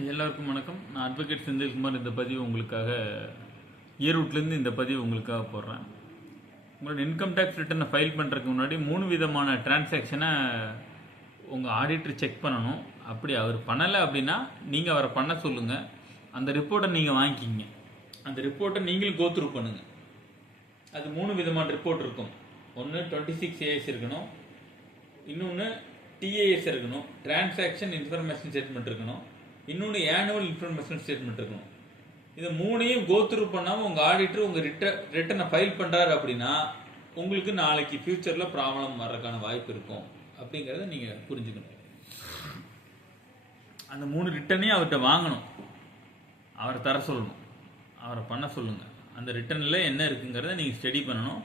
எல்லாருக்கும் வணக்கம். நான் அட்வொகேட் செந்தில்குமார். இந்த பதிவு உங்களுக்காக ஈரோட்லேருந்து இந்த பதிவு உங்களுக்காக போடுறேன். உங்களோட இன்கம் டேக்ஸ் ரிட்டர்னை ஃபைல் பண்ணுறதுக்கு முன்னாடி 3 விதமான டிரான்சாக்ஷனை உங்கள் ஆடிட்டர் செக் பண்ணணும். அப்படி அவர் பண்ணலை அப்படின்னா நீங்கள் அவரை பண்ண சொல்லுங்கள். அந்த ரிப்போர்ட்டை நீங்கள் வாங்கிக்கிங்க. அந்த ரிப்போர்ட்டை நீங்களும் கோத்ரூ பண்ணுங்கள். அது 3 விதமான ரிப்போர்ட் இருக்கும். ஒன்று 26 ஏஎஸ் இருக்கணும், இன்னொன்று டிஏஎஸ் இருக்கணும், டிரான்சாக்ஷன் இன்ஃபர்மேஷன் ஸ்டேட்மெண்ட் இருக்கணும், இன்னொன்று ஆனுவல் இன்ஃபர்மேஷன் ஸ்டேட்மெண்ட் இருக்கணும். இது 3ஐயும் கோத்ரூ பண்ணாமல் உங்கள் ஆடிட்டர் உங்கள் ரிட்டர்னை ஃபைல் பண்ணுறாரு அப்படின்னா உங்களுக்கு நாளைக்கு ஃபியூச்சரில் ப்ராப்ளம் வர்றதுக்கான வாய்ப்பு இருக்கும் அப்படிங்கிறத நீங்கள் புரிஞ்சுக்கணும். அந்த 3 ரிட்டர்னையும் அவர்கிட்ட வாங்கணும், அவரை தர சொல்லணும், அவரை பண்ண சொல்லுங்கள். அந்த ரிட்டர்னில் என்ன இருக்குங்கிறத நீங்கள் ஸ்டடி பண்ணணும்.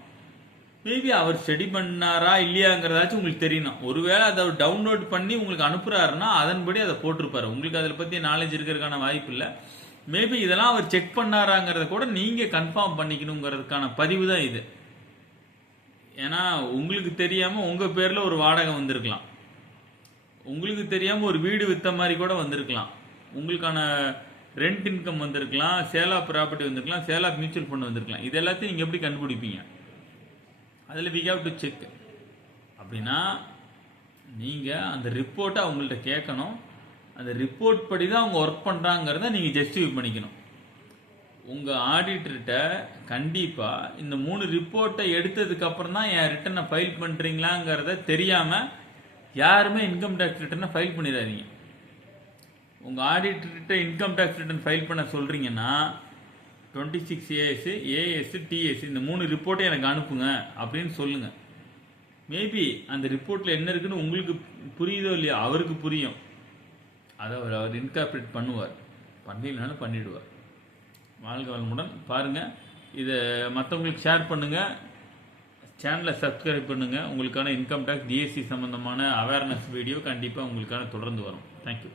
மேபி அவர் ஸ்டடி பண்ணாரா இல்லையாங்கிறதாச்சும் உங்களுக்கு தெரியணும். ஒருவேளை அதை அவர் டவுன்லோட் பண்ணி உங்களுக்கு அனுப்புகிறாருன்னா அதன்படி அதை போட்டிருப்பாரு. உங்களுக்கு அதை பற்றி நாலேஜ் இருக்கிறதுக்கான வாய்ப்பு இல்லை. மேபி இதெல்லாம் அவர் செக் பண்ணாராங்கிறத கூட நீங்கள் கன்ஃபார்ம் பண்ணிக்கணுங்கிறதுக்கான பதிவு தான் இது. ஏன்னா உங்களுக்கு தெரியாமல் உங்கள் பேரில் ஒரு வாடகை வந்திருக்கலாம், உங்களுக்கு தெரியாமல் ஒரு வீடு விற்ற மாதிரி கூட வந்திருக்கலாம், உங்களுக்கான ரெண்ட் இன்கம் வந்திருக்கலாம், சேல் ஆஃப் ப்ராப்பர்ட்டி வந்திருக்கலாம், சேல் ஆஃப் மியூச்சுவல் ஃபண்ட் வந்திருக்கலாம். இது எல்லாத்தையும் நீங்கள் எப்படி கண்டுபிடிப்பீங்க? அதில் வி ஹேவ் டு செக். அப்படின்னா நீங்கள் அந்த ரிப்போர்ட்டை அவங்கள்ட்ட கேட்கணும். அந்த ரிப்போர்ட் படி தான் அவங்க ஒர்க் பண்ணுறாங்கிறத நீங்கள் ஜஸ்டிஃபை பண்ணிக்கணும். உங்கள் ஆடிட்டர்கிட்ட கண்டிப்பாக இந்த 3 ரிப்போர்ட்டை எடுத்ததுக்கப்புறம் தான் என் ரிட்டர்னை ஃபைல் பண்ணுறீங்களாங்கிறத தெரியாமல் யாருமே இன்கம் டேக்ஸ் ரிட்டர்னை ஃபைல் பண்ணிடாதீங்க. உங்கள் ஆடிட்டர்கிட்ட இன்கம் டேக்ஸ் ரிட்டர்ன் ஃபைல் பண்ண சொல்கிறீங்கன்னா 26 ஏஎஸ், ஏஎஸ், டிஎஸ் இந்த 3 ரிப்போர்ட்டை எனக்கு அனுப்புங்க அப்படின்னு சொல்லுங்கள். மேபி அந்த ரிப்போர்ட்டில் என்ன இருக்குன்னு உங்களுக்கு புரியுதோ இல்லையா, அவருக்கு புரியும். அதை அவர் இன்கார்பரேட் பண்ணுவார், பண்ணிடனாலும் பண்ணிவிடுவார். வாழ்க வளமுடன். பாருங்கள், இதை மற்றவங்களுக்கு ஷேர் பண்ணுங்கள், சேனலை சப்ஸ்கிரைப் பண்ணுங்கள். உங்களுக்கான இன்கம் டேக்ஸ் டிஎஸ்சி சம்மந்தமான அவேர்னஸ் வீடியோ கண்டிப்பாக உங்களுக்கான தொடர்ந்து வரும். தேங்க்யூ.